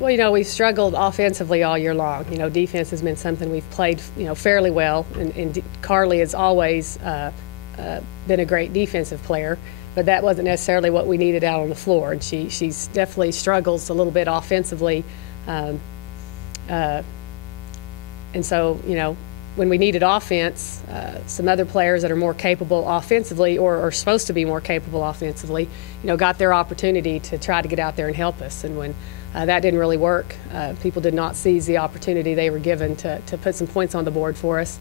Well, we've struggled offensively all year long. Defense has been something we've played, fairly well, and Carly has always been a great defensive player, but that wasn't necessarily what we needed out on the floor, and she's definitely struggles a little bit offensively, and so, when we needed offense, some other players that are more capable offensively or are supposed to be more capable offensively, got their opportunity to try to get out there and help us. And when that didn't really work, people did not seize the opportunity they were given to put some points on the board for us.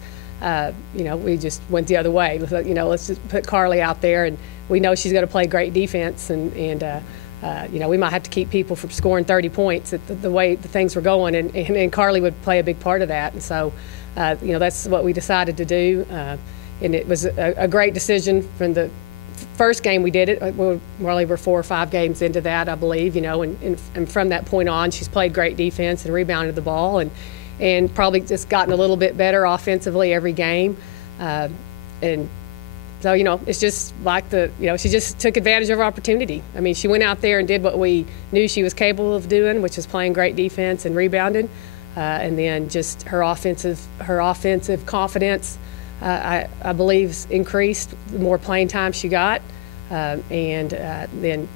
We just went the other way. Let's just put Carly out there, and we know she's going to play great defense, and we might have to keep people from scoring 30 points the way the things were going, and Carly would play a big part of that. And so, that's what we decided to do, and it was a great decision. From the first game we did it, we were 4 or 5 games into that, I believe, and from that point on, she's played great defense and rebounded the ball, and probably just gotten a little bit better offensively every game. And so, it's just like she just took advantage of her opportunity. I mean, she went out there and did what we knew she was capable of doing, which is playing great defense and rebounding. And then just her offensive confidence, I believe, increased the more playing time she got. And then,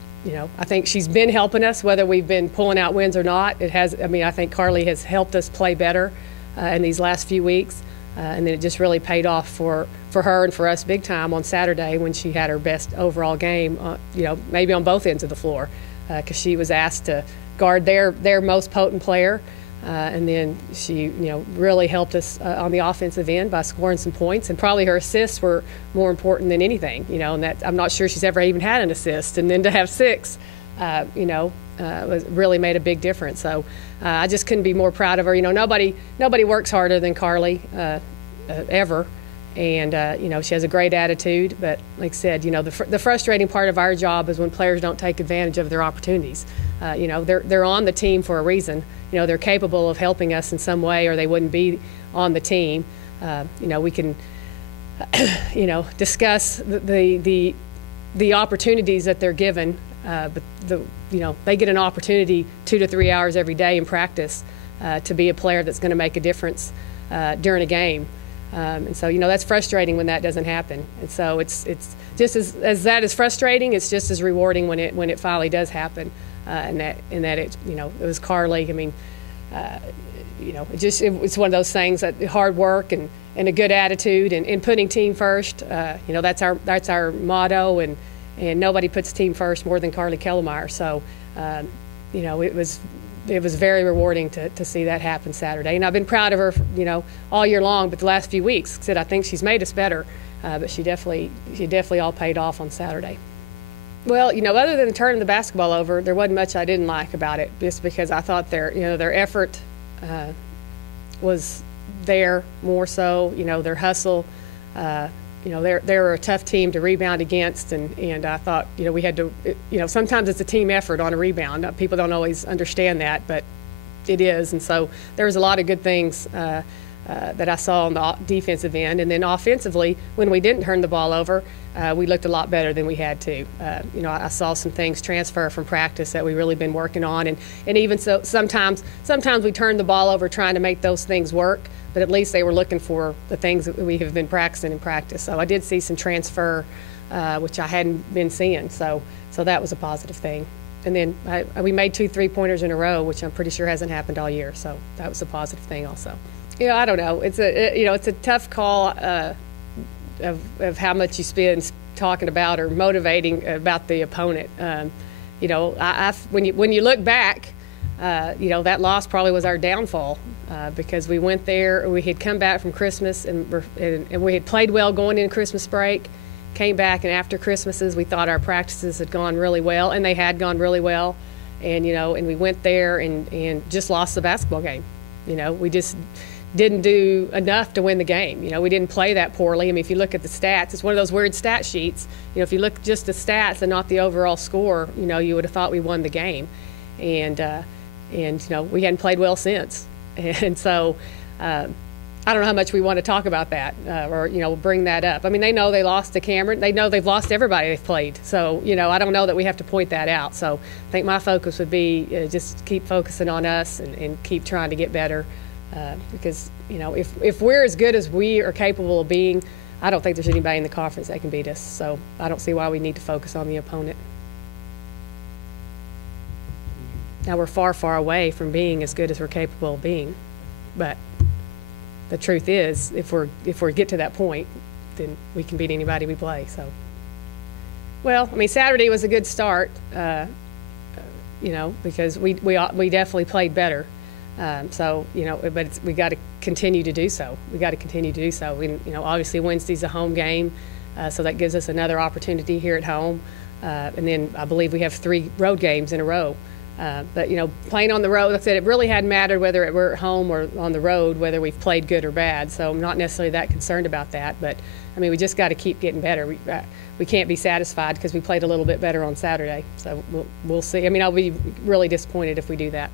I think she's been helping us, whether we've been pulling out wins or not. I think Carly has helped us play better in these last few weeks. And then it just really paid off for her and for us big time on Saturday when she had her best overall game, maybe on both ends of the floor, because she was asked to guard their most potent player. And then she, really helped us on the offensive end by scoring some points. And probably her assists were more important than anything, and that I'm not sure she's ever even had an assist. And then to have 6, really made a big difference. So I just couldn't be more proud of her. Nobody works harder than Carly ever. And, she has a great attitude. But like I said, the frustrating part of our job is when players don't take advantage of their opportunities. They're on the team for a reason. They're capable of helping us in some way, or they wouldn't be on the team. We can, discuss the opportunities that they're given, but they get an opportunity 2 to 3 hours every day in practice to be a player that's going to make a difference during a game. And so, that's frustrating when that doesn't happen. And so it's just as that is frustrating, it's just as rewarding when it finally does happen. And that it was Carly. I mean, it's one of those things that hard work and a good attitude and putting team first. That's our motto, and nobody puts team first more than Carly Kellemeyer. So, it was very rewarding to see that happen Saturday. And I've been proud of her, all year long, but the last few weeks, I think she's made us better. But she definitely all paid off on Saturday. Well, other than turning the basketball over, there wasn't much I didn't like about it, just because I thought their effort was there more so, their hustle. They're a tough team to rebound against, and I thought, we had to, sometimes it's a team effort on a rebound. People don't always understand that, but it is. And so there was a lot of good things that I saw on the defensive end. And then offensively, when we didn't turn the ball over, we looked a lot better than we had to. I saw some things transfer from practice that we've really been working on. And even so, sometimes we turned the ball over trying to make those things work, but at least they were looking for the things that we have been practicing in practice. So I did see some transfer, which I hadn't been seeing. So that was a positive thing. And then we made 2 3-pointers in a row, which I'm pretty sure hasn't happened all year. So that was a positive thing also. I don't know. It's a tough call of how much you spend talking about or motivating about the opponent. When you look back, that loss probably was our downfall because we went there. We had come back from Christmas and we had played well going into Christmas break. Came back, and after Christmases, we thought our practices had gone really well, and they had gone really well. And we went there and just lost the basketball game. We just didn't do enough to win the game. We didn't play that poorly. I mean, if you look at the stats, it's one of those weird stat sheets. If you look just the stats and not the overall score, you would have thought we won the game. And we hadn't played well since. And so I don't know how much we want to talk about that or, bring that up. I mean, they know they lost to Cameron. They know they've lost everybody they've played. So, I don't know that we have to point that out. So I think my focus would be just keep focusing on us and keep trying to get better because, if we're as good as we are capable of being, I don't think there's anybody in the conference that can beat us. So I don't see why we need to focus on the opponent. Now, we're far, far away from being as good as we're capable of being. But the truth is, if we get to that point, then we can beat anybody we play. So, well, I mean, Saturday was a good start, because we definitely played better. But we got to continue to do so. We got to continue to do so. Obviously Wednesday's a home game, so that gives us another opportunity here at home. And then I believe we have 3 road games in a row. But playing on the road, like I said, it really hadn't mattered whether we're at home or on the road, whether we've played good or bad. So I'm not necessarily that concerned about that. But I mean, we just got to keep getting better. We can't be satisfied because we played a little bit better on Saturday. So we'll see. I mean, I'll be really disappointed if we do that.